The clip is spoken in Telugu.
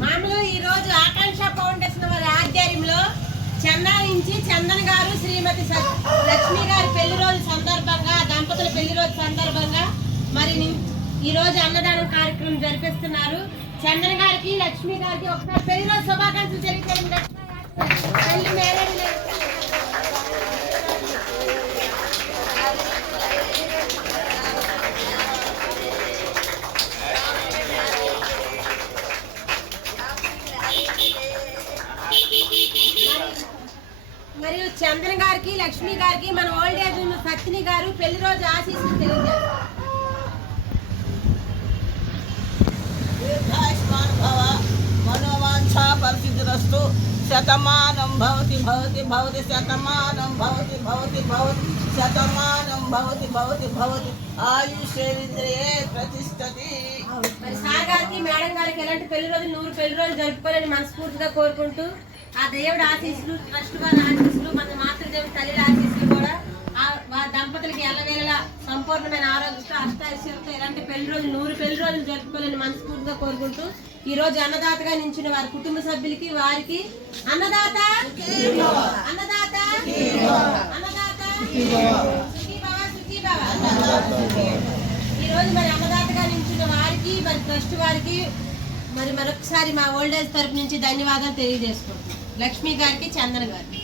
మామూలు ఈ రోజు ఆకాంక్ష ఫౌండేషన్ వారి ఆధ్వర్యంలో చెన్నై నుంచి చందన్ గారు శ్రీమతి లక్ష్మి గారి పెళ్లి రోజు సందర్భంగా దంపతుల పెళ్లి రోజు సందర్భంగా మరి ఈ రోజు అన్నదానం కార్యక్రమం జరిపిస్తున్నారు. చందన్ గారికి లక్ష్మి గారికి ఒకసారి పెళ్లి రోజు శుభాకాంక్షలు తెలియజేయండి. మరియు చందన్ గారికి లక్ష్మి గారికి మన ఓల్డ్ ఏజ్ సత్యని గారు పెళ్లి రోజు ఆశీస్సులు తెలియజేస్తారు. మనోవాంఛా పరిసిద్ధిరస్తు శతమానం భవతి భవతి భవతి శతమానం భవతి భవతి భవతి శతమానం భవతి భవతి భవతి ఆయుషేంద్రియే ప్రతిష్టతి. మరి సార్ గారికి మేడం గారికి ఎలాంటి పెళ్లి రోజు 100 పెళ్లి రోజులు జరుపుకోవాలని మనస్ఫూర్తిగా కోరుకుంటూ ఆ దేవుడి ఆశీస్సులు ట్రస్ట్ వారి ఆశీస్సులు మన మాతృదేవి తల్లి ఆశీస్సులు కూడా ఆ దంపతులకి ఎల్లవేళలా సంపూర్ణమైన ఆరోగ్యంతో అష్టాైశ్వర్యంతో ఇలాంటి పెళ్లి రోజులు 100 పెళ్లి రోజులు జరుపుకోవాలని మనస్ఫూర్తిగా కోరుకుంటూ ఈ రోజు అన్నదాతగా నించిన వారి కుటుంబ సభ్యులకి వారికి అన్నదాత అన్నదాత అన్నదాత ఈ రోజు మరి అన్నదాతగా నించిన వారికి మరి ట్రస్ట్ వారికి మరి మరొకసారి మా ఓల్డ్ ఏజ్ తరపు నుంచి ధన్యవాదాలు తెలియజేసుకుంటున్నాం. లక్ష్మి గారికి చందన్ గారికి.